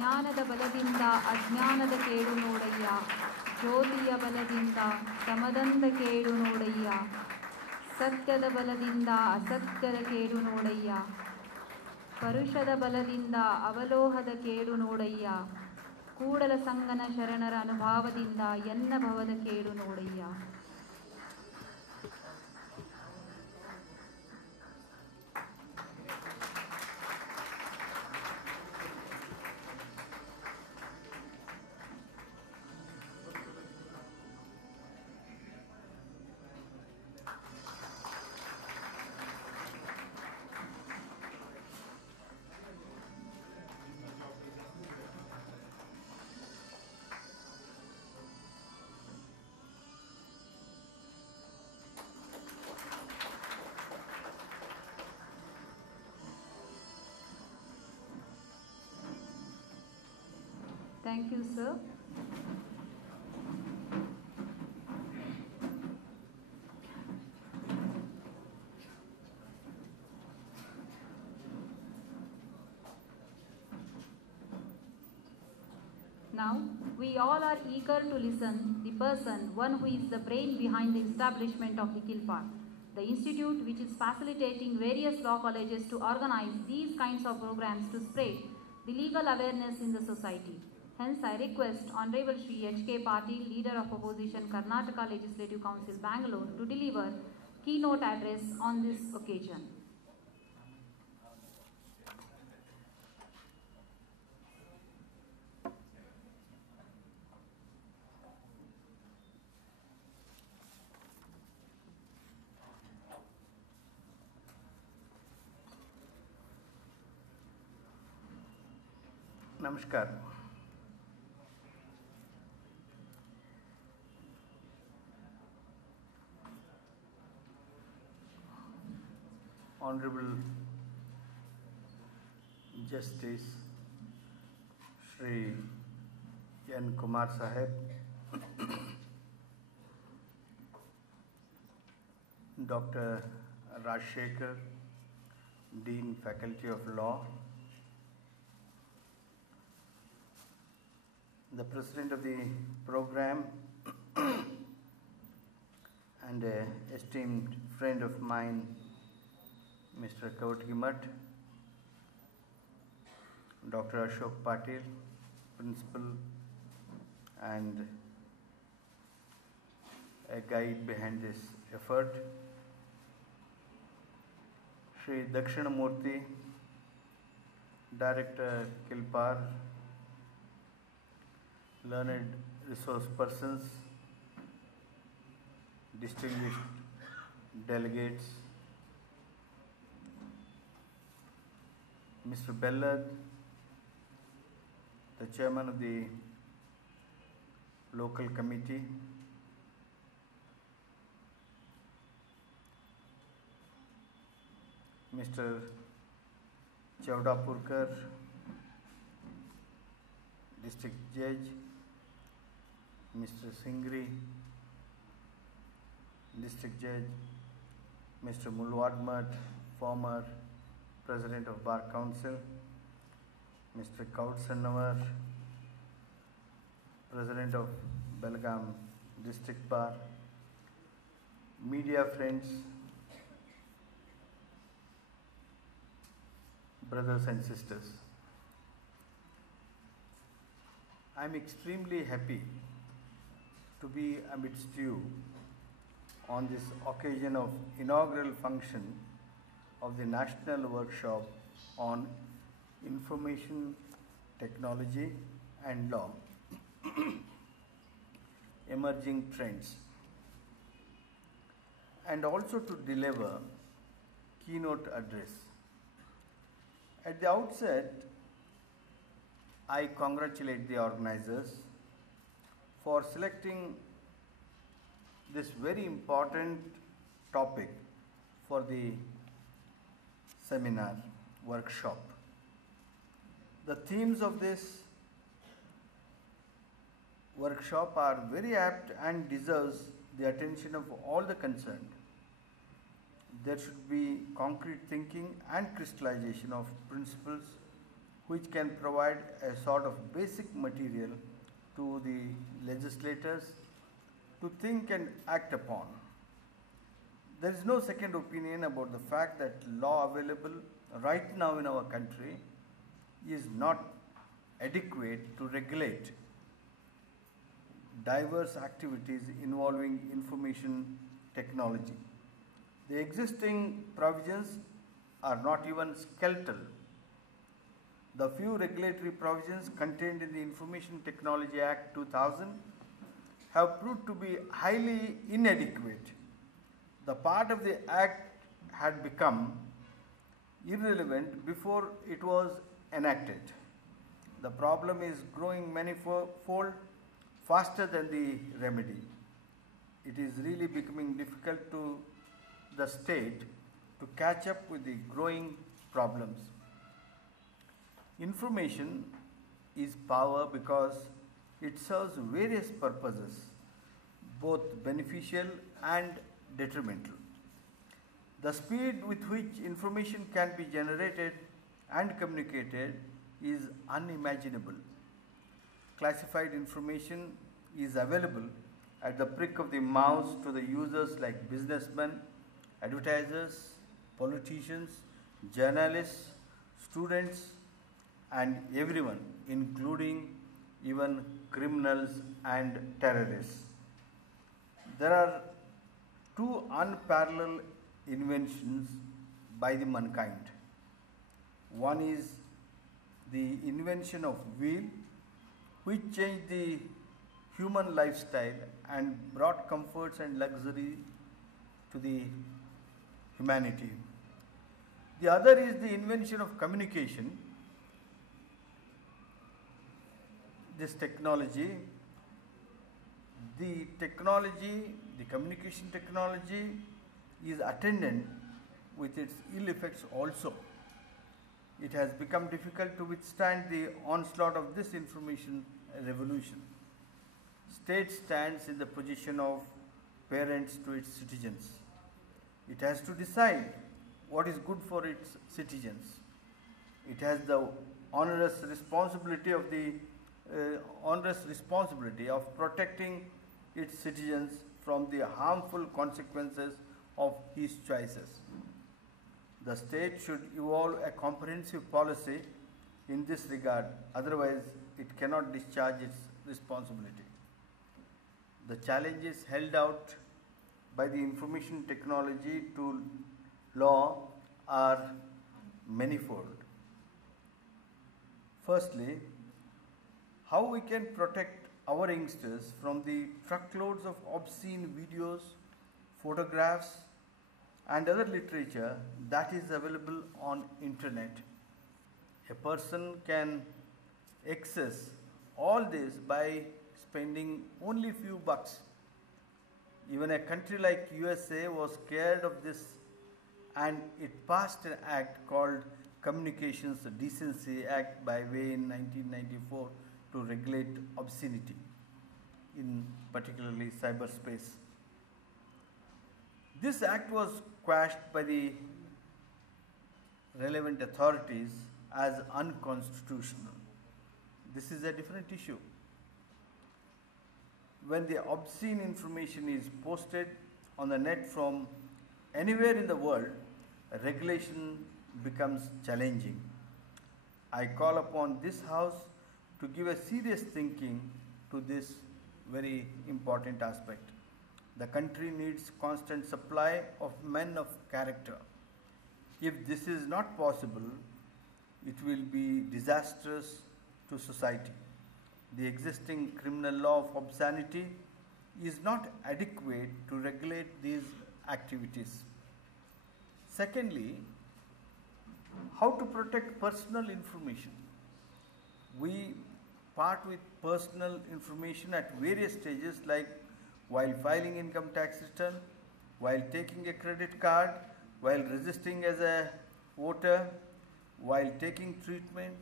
ಜ್ಞಾನದ ಬಲದಿಂದ ಅಜ್ಞಾನದ ಕೇಡು ನೋಡಯ್ಯ, ಜ್ಯೋತಿಯ ಬಲದಿಂದ ಸಮದಂದ ಕೇಡು ನೋಡಯ್ಯ, ಸತ್ಯದ ಬಲದಿಂದ ಅಸತ್ಯದ ಕೇಡು ನೋಡಯ್ಯ, ಪರುಷದ ಬಲದಿಂದ ಅವಲೋಹದ ಕೇಡು ನೋಡಯ್ಯ, ಕೂಡಲ ಸಂಗನ ಶರಣರ ಅನುಭಾವದಿಂದ ಎನ್ನ ಭವದ ಕೇಡು ನೋಡಯ್ಯ. Thank you, sir. Now, we all are eager to listen the person, one who is the brain behind the establishment of the Kilpar, the institute which is facilitating various law colleges to organize these kinds of programs to spread the legal awareness in the society. Hence, I request Honorable Shri H.K. Patil, Leader of Opposition, Karnataka Legislative Council, Bangalore, to deliver keynote address on this occasion. Namaskar. Honorable Justice Shri N. Kumar Sahib, Dr. Rajshekhar, Dean Faculty of Law, the President of the program and an esteemed friend of mine, Mr. Kavatgi Math, Dr. Ashok Patil, Principal and a guide behind this effort, Shri Dakshinamurthy, Director Kilpar, learned resource persons, distinguished delegates, Mr. Bellad, the chairman of the local committee, Mr. Chaudapurkar, district judge, Mr. Singri, district judge, Mr. Mulwad Math, former President of Bar Council, Mr. Kaut Sannawar, President of Belgaum District Bar, media friends, brothers and sisters. I am extremely happy to be amidst you on this occasion of inaugural function of the National Workshop on Information Technology and Law, Emerging Trends, and also to deliver keynote address. At the outset, I congratulate the organizers for selecting this very important topic for the seminar workshop. The themes of this workshop are very apt and deserves the attention of all the concerned. There should be concrete thinking and crystallization of principles which can provide a sort of basic material to the legislators to think and act upon. There is no second opinion about the fact that law available right now in our country is not adequate to regulate diverse activities involving information technology. The existing provisions are not even skeletal. The few regulatory provisions contained in the Information Technology Act 2000 have proved to be highly inadequate. The part of the Act had become irrelevant before it was enacted. The problem is growing manifold faster than the remedy. It is really becoming difficult to the state to catch up with the growing problems. Information is power because it serves various purposes, both beneficial and detrimental. The speed with which information can be generated and communicated is unimaginable. Classified information is available at the prick of the mouse to the users like businessmen, advertisers, politicians, journalists, students, and everyone, including even criminals and terrorists. There are two unparalleled inventions by the mankind. One is the invention of wheel, which changed the human lifestyle and brought comforts and luxury to the humanity. The other is the invention of communication. This technology, the communication technology is attendant with its ill effects also. It has become difficult to withstand the onslaught of this information revolution. State stands in the position of parents to its citizens. It has to decide what is good for its citizens. It has the onerous responsibility of protecting its citizens from the harmful consequences of his choices. The state should evolve a comprehensive policy in this regard, otherwise it cannot discharge its responsibility. The challenges held out by the information technology to law are manifold. Firstly, how we can protect our youngsters from the truckloads of obscene videos, photographs, and other literature that is available on internet. A person can access all this by spending only few bucks. Even a country like USA was scared of this, and it passed an act called Communications Decency Act by way in 1994 to regulate obscenity, in particularly cyberspace. This act was quashed by the relevant authorities as unconstitutional. This is a different issue. When the obscene information is posted on the net from anywhere in the world, regulation becomes challenging. I call upon this House to give a serious thinking to this very important aspect. The country needs constant supply of men of character. If this is not possible, it will be disastrous to society. The existing criminal law of obscenity is not adequate to regulate these activities. Secondly, how to protect personal information. We part with personal information at various stages, like while filing income tax return, while taking a credit card, while registering as a voter, while taking treatment,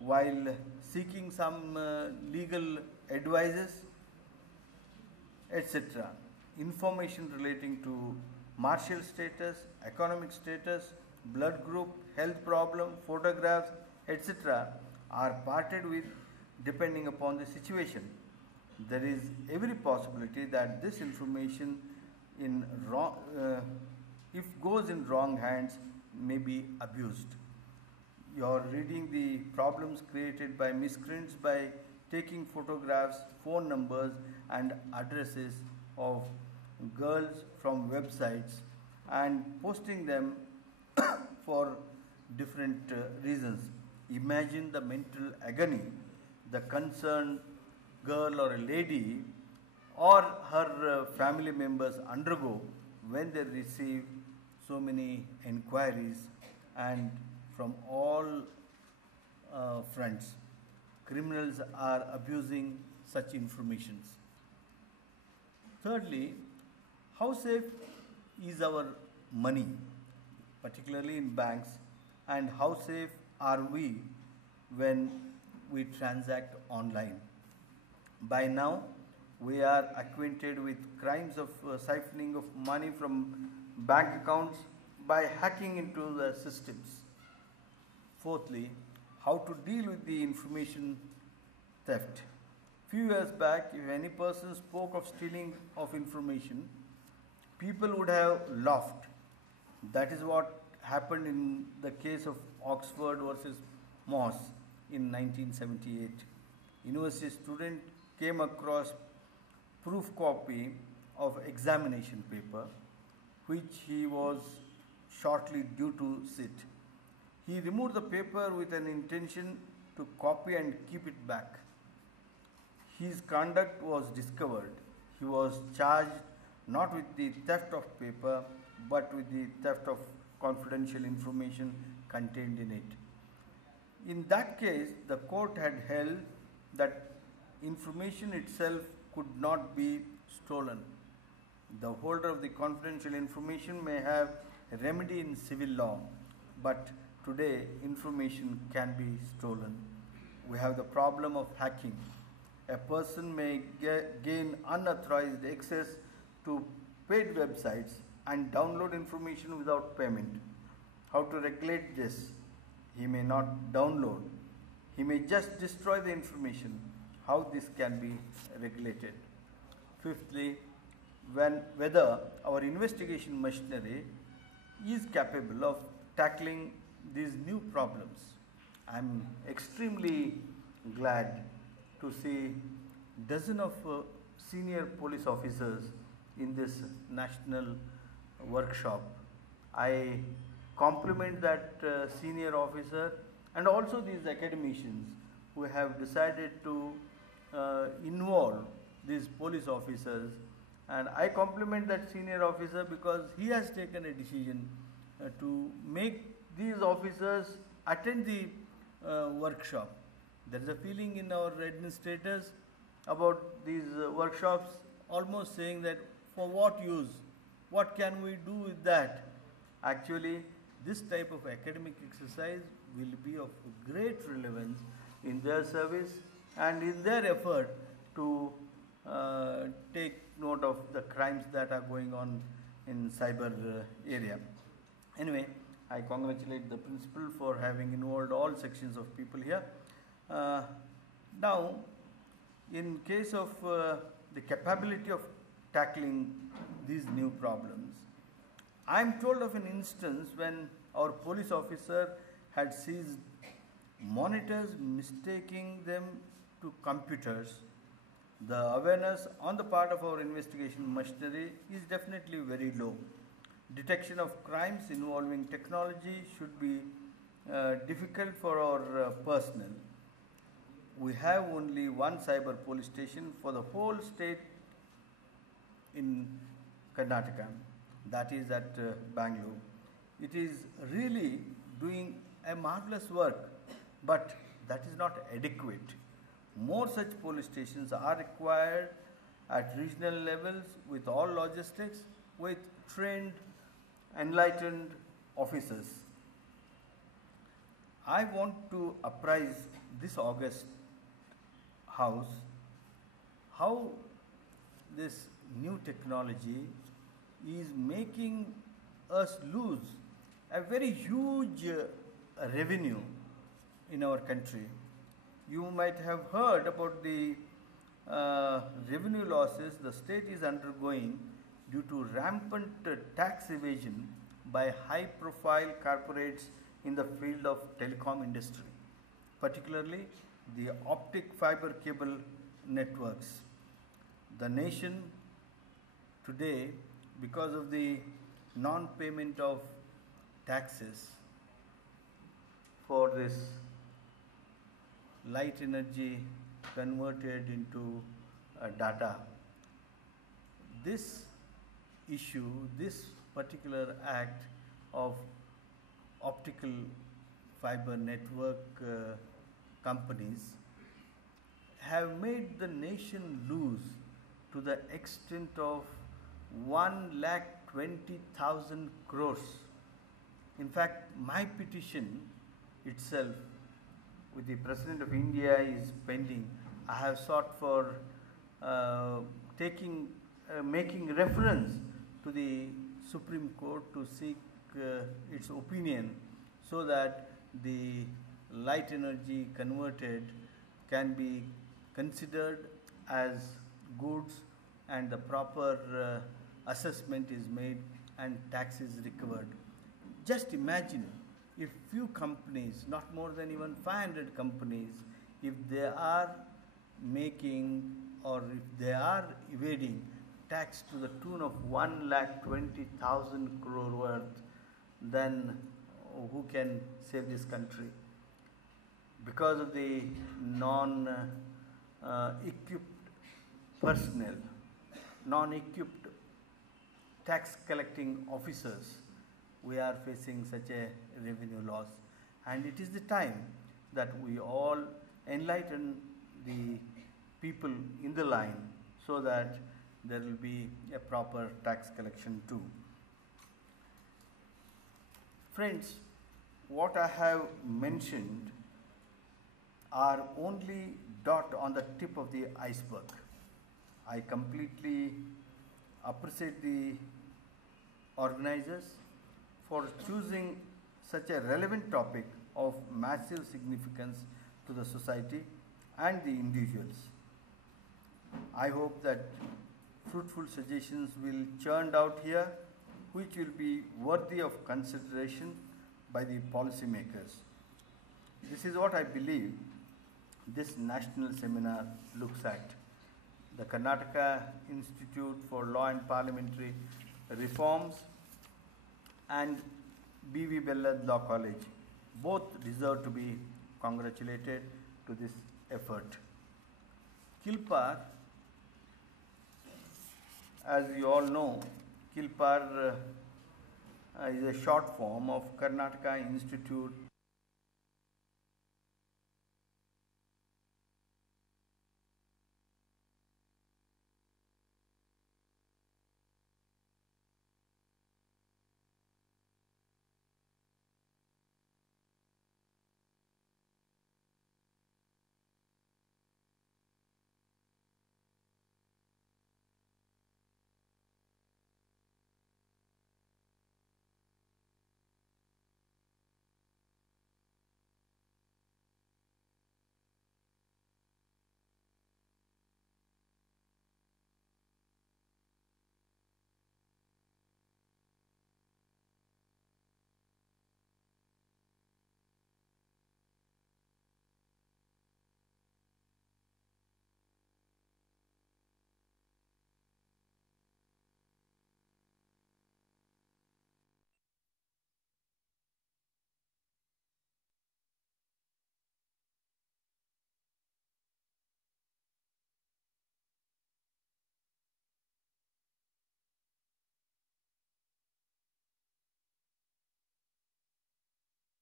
while seeking some legal advices, etc. Information relating to marital status, economic status, blood group, health problem, photographs, etc., are parted with depending upon the situation. There is every possibility that this information in wrong, if goes in wrong hands, may be abused. You're reading the problems created by miscreants by taking photographs, phone numbers, and addresses of girls from websites and posting them for different reasons. Imagine the mental agony the concerned girl or a lady or her family members undergo when they receive so many inquiries and from all fronts. Criminals are abusing such informations. Thirdly, how safe is our money, particularly in banks, and how safe are we when we transact online? By now, we are acquainted with crimes of siphoning of money from bank accounts by hacking into the systems. Fourthly, how to deal with the information theft. Few years back, if any person spoke of stealing of information, people would have laughed. That is what happened in the case of Oxford versus Moss in 1978. University student came across proof copy of examination paper which he was shortly due to sit. He removed the paper with an intention to copy and keep it back. His conduct was discovered. He was charged not with the theft of paper but with the theft of confidential information contained in it. In that case, the court had held that information itself could not be stolen. The holder of the confidential information may have a remedy in civil law, but today information can be stolen. We have the problem of hacking. A person may gain unauthorized access to paid websites and download information without payment. How to regulate this? He may not download. He may just destroy the information. How this can be regulated? Fifthly, whether our investigation machinery is capable of tackling these new problems. I am extremely glad to see dozens of senior police officers in this national workshop. I compliment that senior officer and also these academicians who have decided to involve these police officers, and I compliment that senior officer because he has taken a decision to make these officers attend the workshop. There is a feeling in our administrators about these workshops almost saying that for what use, what can we do with that? Actually, this type of academic exercise will be of great relevance in their service and in their effort to take note of the crimes that are going on in cyber area. Anyway, I congratulate the principal for having involved all sections of people here. Now, in case of the capability of tackling these new problems, I am told of an instance when our police officer had seized monitors mistaking them to computers. The awareness on the part of our investigation machinery is definitely very low. Detection of crimes involving technology should be difficult for our personnel. We have only one cyber police station for the whole state in Karnataka, that is at Bangalore. It is really doing a marvelous work, but that is not adequate. More such police stations are required at regional levels with all logistics, with trained, enlightened officers. I want to apprise this august House how this new technology is making us lose a very huge revenue in our country. You might have heard about the revenue losses the state is undergoing due to rampant tax evasion by high profile corporates in the field of telecom industry, particularly the optic fiber cable networks. The nation today, because of the non-payment of taxes for this light energy converted into data, this issue, this particular act of optical fiber network companies have made the nation lose to the extent of 1,20,000 crores. In fact, my petition itself with the President of India is pending. I have sought for making reference to the Supreme Court to seek its opinion so that the light energy converted can be considered as goods and the proper assessment is made and tax is recovered. Just imagine if few companies, not more than even 500 companies, if they are making or if they are evading tax to the tune of 1,20,000 crore worth, then who can save this country? Because of the non-equipped personnel, non-equipped tax collecting officers, we are facing such a revenue loss. And it is the time that we all enlighten the people in the line so that there will be a proper tax collection too. Friends, what I have mentioned are only dot on the tip of the iceberg. I completely appreciate the organizers for choosing such a relevant topic of massive significance to the society and the individuals. I hope that fruitful suggestions will churn out here which will be worthy of consideration by the policymakers. This is what I believe this national seminar looks at. The Karnataka Institute for Law and Parliamentary Reforms and B.V. Bellad Law College both deserve to be congratulated to this effort. KILPAR, as you all know, KILPAR is a short form of Karnataka Institute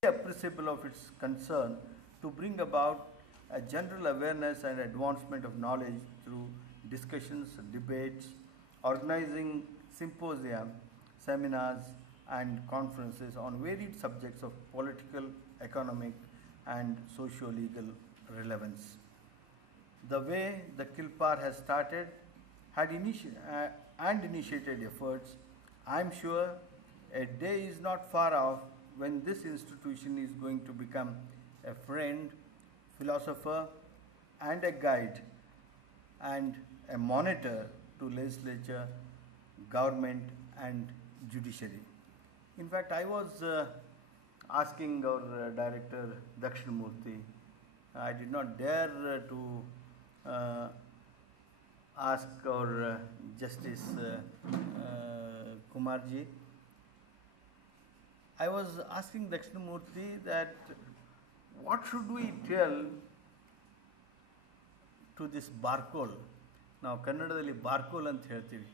appreciable of its concern to bring about a general awareness and advancement of knowledge through discussions, debates, organizing symposia, seminars, and conferences on varied subjects of political, economic, and socio-legal relevance. The way the KILPAR has started and initiated efforts, I am sure a day is not far off when this institution is going to become a friend, philosopher, and a guide, and a monitor to legislature, government, and judiciary. In fact, I was asking our director Dakshinamurthy, I did not dare to ask our Justice Kumarji. I was asking Dakshinamurthy that what should we tell to this ಬಾರ್ಕೋಲ್. ನಾವು ಕನ್ನಡದಲ್ಲಿ ಬಾರ್ಕೋಲ್ ಅಂತ ಹೇಳ್ತೀವಿ.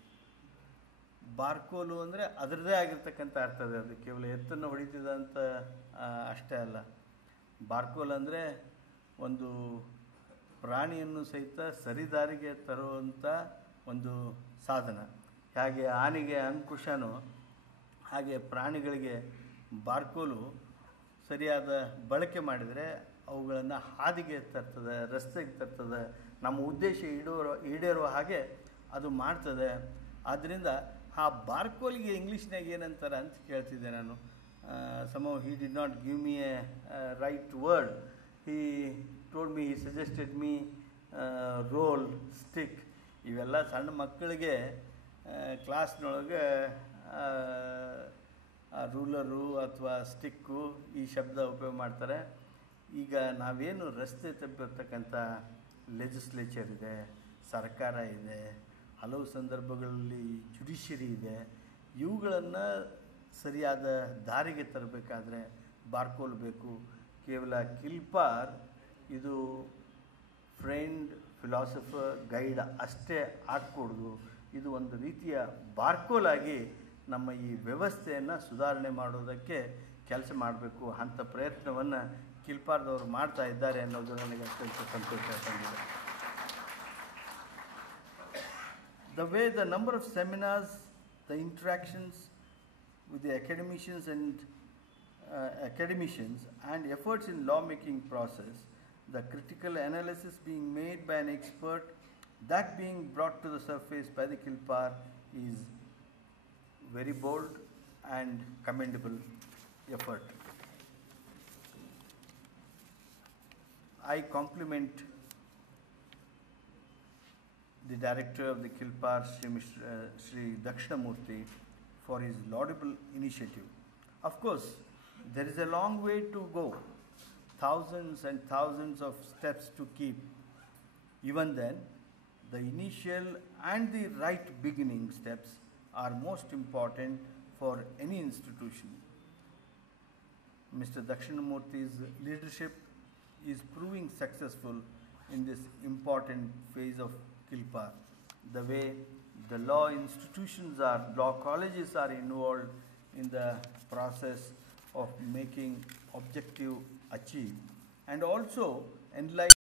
ಬಾರ್ಕೋಲು ಅಂದರೆ ಅದರದೇ ಆಗಿರ್ತಕ್ಕಂಥ ಅರ್ಥ ಇದೆ. ಅದು ಕೇವಲ ಎತ್ತನ್ನು ಹೊಡಿತಿದಂಥ ಅಷ್ಟೇ ಅಲ್ಲ. ಬಾರ್ಕೋಲ್ ಅಂದರೆ ಒಂದು ಪ್ರಾಣಿಯನ್ನು ಸಹಿತ ಸರಿದಾರಿಗೆ ತರುವಂಥ ಒಂದು ಸಾಧನ. ಹಾಗೆ ಆನೆಗೆ ಅಂಕುಶನೋ ಹಾಗೆ ಪ್ರಾಣಿಗಳಿಗೆ ಬಾರ್ಕೋಲು ಸರಿಯಾದ ಬಳಕೆ ಮಾಡಿದರೆ ಅವುಗಳನ್ನು ಹಾದಿಗೆ ತರ್ತದೆ, ರಸ್ತೆಗೆ ತರ್ತದೆ, ನಮ್ಮ ಉದ್ದೇಶ ಈಡೇರುವ ಹಾಗೆ ಅದು ಮಾಡ್ತದೆ. ಆದ್ದರಿಂದ ಆ ಬಾರ್ಕೋಲ್ಗೆ ಇಂಗ್ಲೀಷ್ನಾಗ ಏನಂತಾರೆ ಅಂತ ಕೇಳ್ತಿದ್ದೆ ನಾನು. somehow he did not give me a right word. He told me, he suggested me roll, stick. ಇವೆಲ್ಲ ಸಣ್ಣ ಮಕ್ಕಳಿಗೆ ಕ್ಲಾಸ್ನೊಳಗೆ ರೂಲರು ಅಥವಾ ಸ್ಟಿಕ್ಕು ಈ ಶಬ್ದ ಉಪಯೋಗ ಮಾಡ್ತಾರೆ. ಈಗ ನಾವೇನು ರಸ್ತೆ ತಪ್ಪಿರ್ತಕ್ಕಂಥ ಲೆಜಿಸ್ಲೇಚರ್ ಇದೆ, ಸರ್ಕಾರ ಇದೆ, ಹಲವು ಸಂದರ್ಭಗಳಲ್ಲಿ ಜುಡಿಷರಿ ಇದೆ, ಇವುಗಳನ್ನು ಸರಿಯಾದ ದಾರಿಗೆ ತರಬೇಕಾದ್ರೆ ಬಾರ್ಕೋಲ್ ಬೇಕು. ಕೇವಲ ಕಿಲ್ಪಾರ್ ಇದು ಫ್ರೆಂಡ್, ಫಿಲಾಸಫರ್, ಗೈಡ್ ಅಷ್ಟೇ ಆಗ್ಕೊಡ್ದು. ಇದು ಒಂದು ರೀತಿಯ ಬಾರ್ಕೋಲ್ ಆಗಿ ನಮ್ಮ ಈ ವ್ಯವಸ್ಥೆಯನ್ನು ಸುಧಾರಣೆ ಮಾಡೋದಕ್ಕೆ ಕೆಲಸ ಮಾಡಬೇಕು. ಅಂಥ ಪ್ರಯತ್ನವನ್ನು ಕಿಲ್ಪಾರ್ದವರು ಮಾಡ್ತಾ ಇದ್ದಾರೆ ಅನ್ನೋದು ನನಗೆ ಅತ್ಯಂತ ಸಂತೋಷ ತಂದಿದೆ. The way the number of seminars, the interactions with the academicians and efforts in lawmaking process, the critical analysis being made by an expert, that being brought to the surface by the Kilpar is very bold and commendable effort. I compliment the director of the Kilpar, Sri Dakshinamurthy, for his laudable initiative. Of course, there is a long way to go, thousands and thousands of steps to keep. Even then, the initial and the right beginning steps are most important for any institution. Mr. Dakshinamurthy's leadership is proving successful in this important phase of Kilpar. The way the law institutions law colleges are involved in the process of making objective achieved, and also enlighten